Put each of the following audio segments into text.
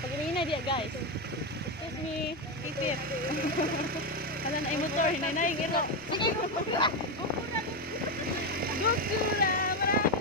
Pag-inahinay dia guys. Excuse me, tipid. Wala na yung motor, hinay-hinay, giro. Sige, gupura. Gupura, marami.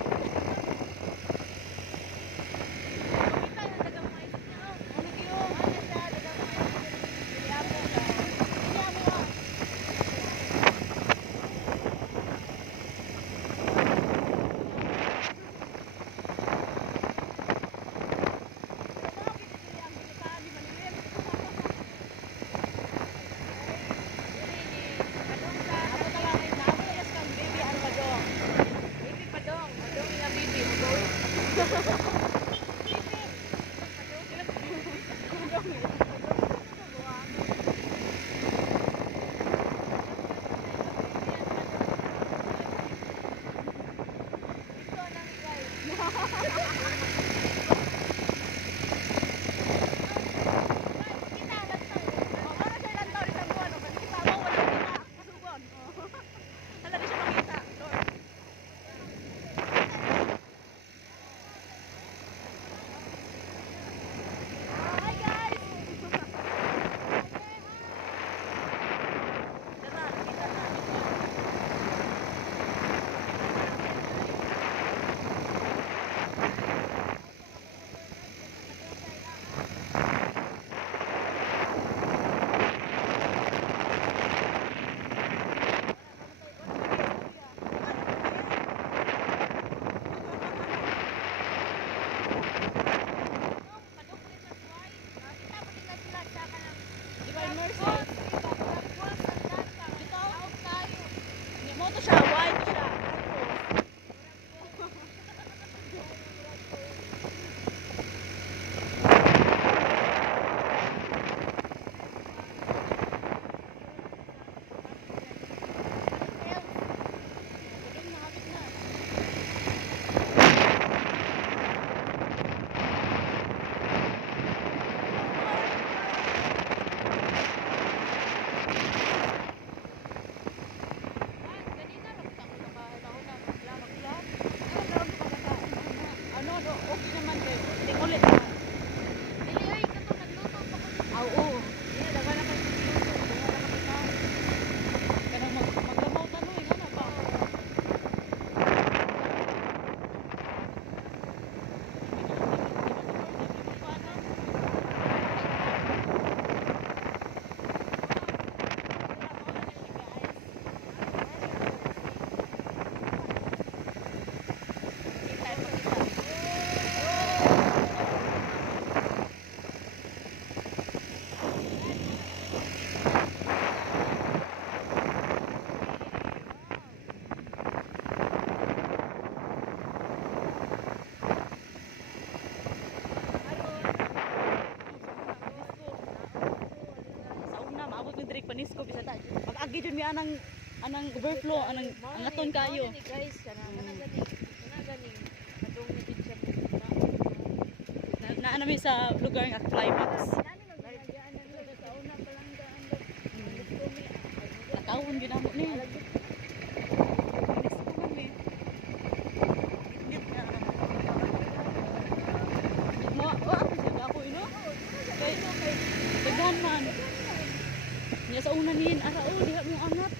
manis ko bisa ta. Pag agi jud mi anang overflow, anang angaton kayo. Guys, kana ganing. Kadung ni gid siya. Na mi sa lugar nga climax. Nakawon gyud amo ni. Daghan man. Nya sa una niin asa diha mo angat.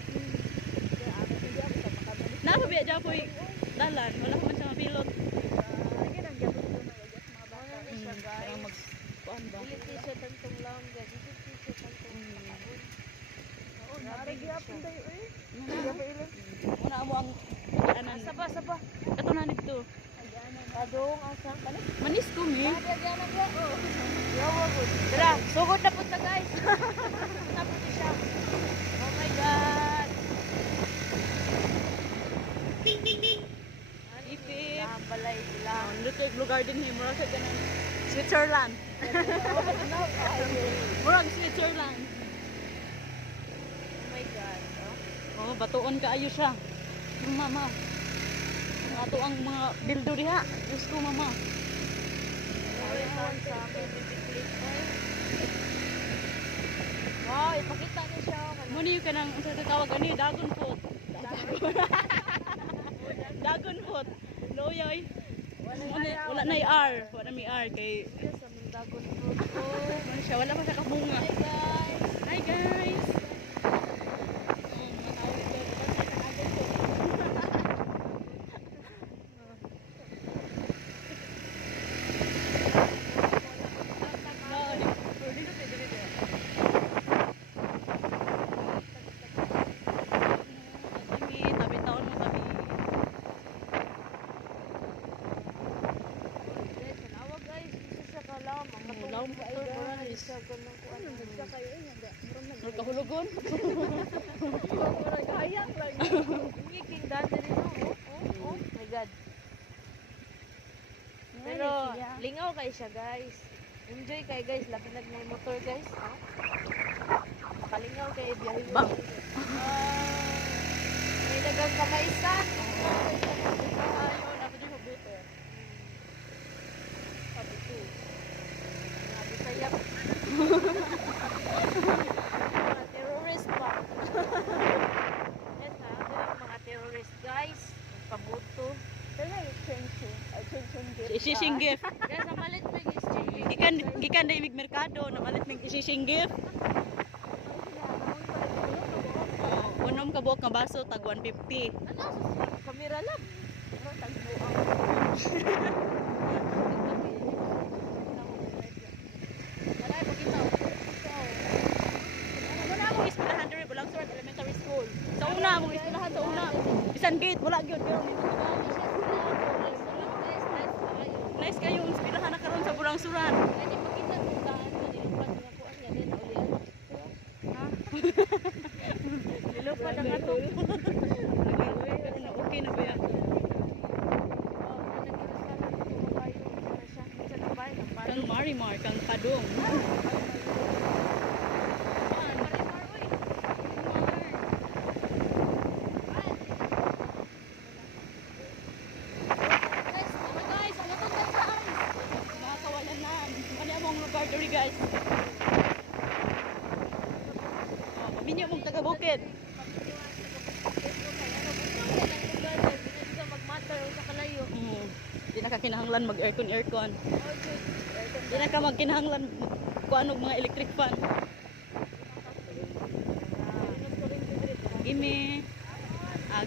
Na pa biya japoy dalan, wala ko man sa mapilot. Parang mag-kuan ba? Dili siya tantong lang, guys. Dili siya tantong pakabon. Grabe gyapon dayo eh. Una mo ang anan. Saba. Katunan dito. Kadung asa kanis. Manis ko mi. Tara, sugod na punta guys. Tapos siya. Oh my god. Ipip. Balay sila. Dito lugar din ni murag sa ganan. Switzerland. Murag Switzerland. Oh my god. Oh, batuon kaayo siya. Mama. Ang ato ang mga bildo diha. Diyos ko mama. Wow, ipakita niyo siya. Muni ka nang sa tawag ani dagon food. Dagon food. Loyoy. Wala na R. Wala may R kay Sa Dagon Fruit ko. ano siya, wala pa siya kabunga. Hi guys. Hi guys. Kahulugon. Hayang lang. Ngiking dati rin oh my god. Pero lingaw kay siya guys. Enjoy kay guys, labi nag may motor guys. Makalingaw kay biyahe. Bang. May dagang kamaisan. Ayaw na pwede hubuto. Sabi ko. Mga bisaya. Terrorist pa. Yes ha, mga terrorist guys. Pabuto. Isising gift. Guys, ang malit may exchange. Gikan na imig merkado na malit ng isising gift. Unom ka buok nga baso tag 150. Ano? Kamera lang. Ano? Tagbuang. Alay, pakita. Wala mo eskwelahan diri Bulang Sword Elementary School. Sa una mo eskwelahan sa una. Bisan gate wala gyud pero dito nice kayo ang eskwelahan na karon sa Bulang Suran. Nilupa na nga to. Okay na ba yan? Kang Marimar, kang Kadong. Guys. Oh, minyo mong taga Bukid. Di na ka kinahanglan mag aircon. Di na ka magkinahanglan kuan og mga electric fan. Gime.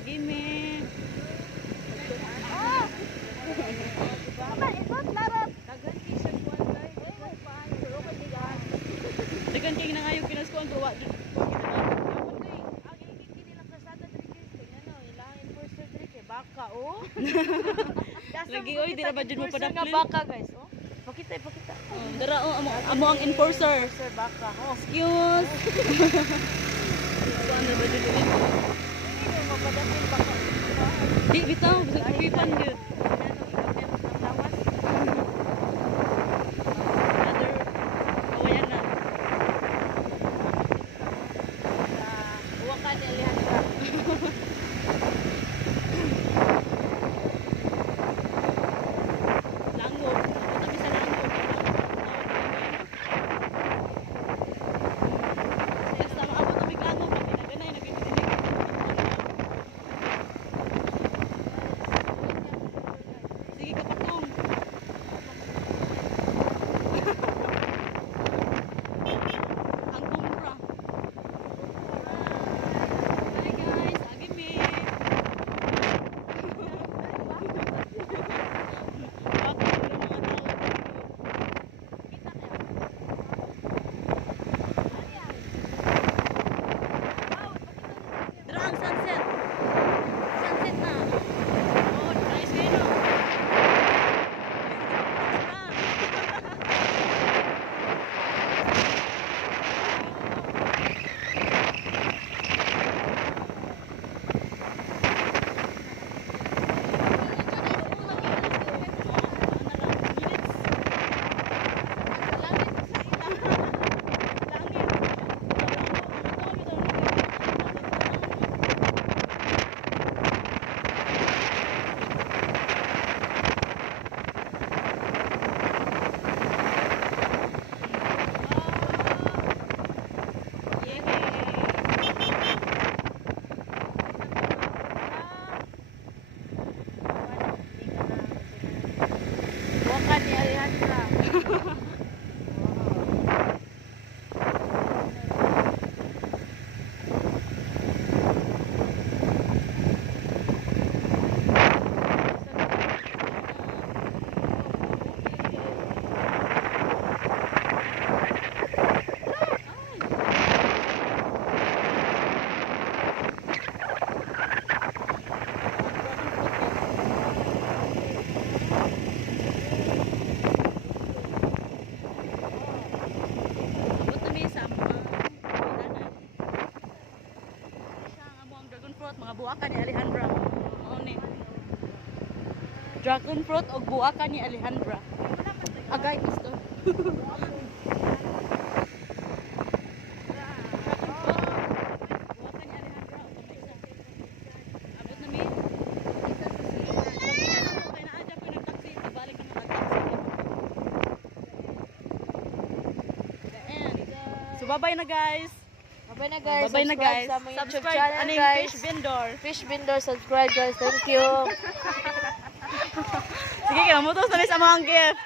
Gime. Dagan kay nangayog kinaskuan ko wa. Baka oh. Lagi oy di na ba jud mo nga padaplin. baka guys oh. Pakita. Dara amo ang enforcer. Sir baka oh. Excuse. Kuan na ba jud ni? Hindi mo padapin baka. Di bitaw bisag pipan gyud. buwaka ni Alejandra. Mao ni. Dragon fruit o buwaka ni Alejandra. Agay gusto. So bye-bye na guys. Bye na guys. Bye-bye na guys. Subscribe sa aming YouTube Subscribe channel aning guys. Fish Vendor. Fish Vendor, subscribe guys. Thank you. Sige, kaya mutos na ni sa mga gift.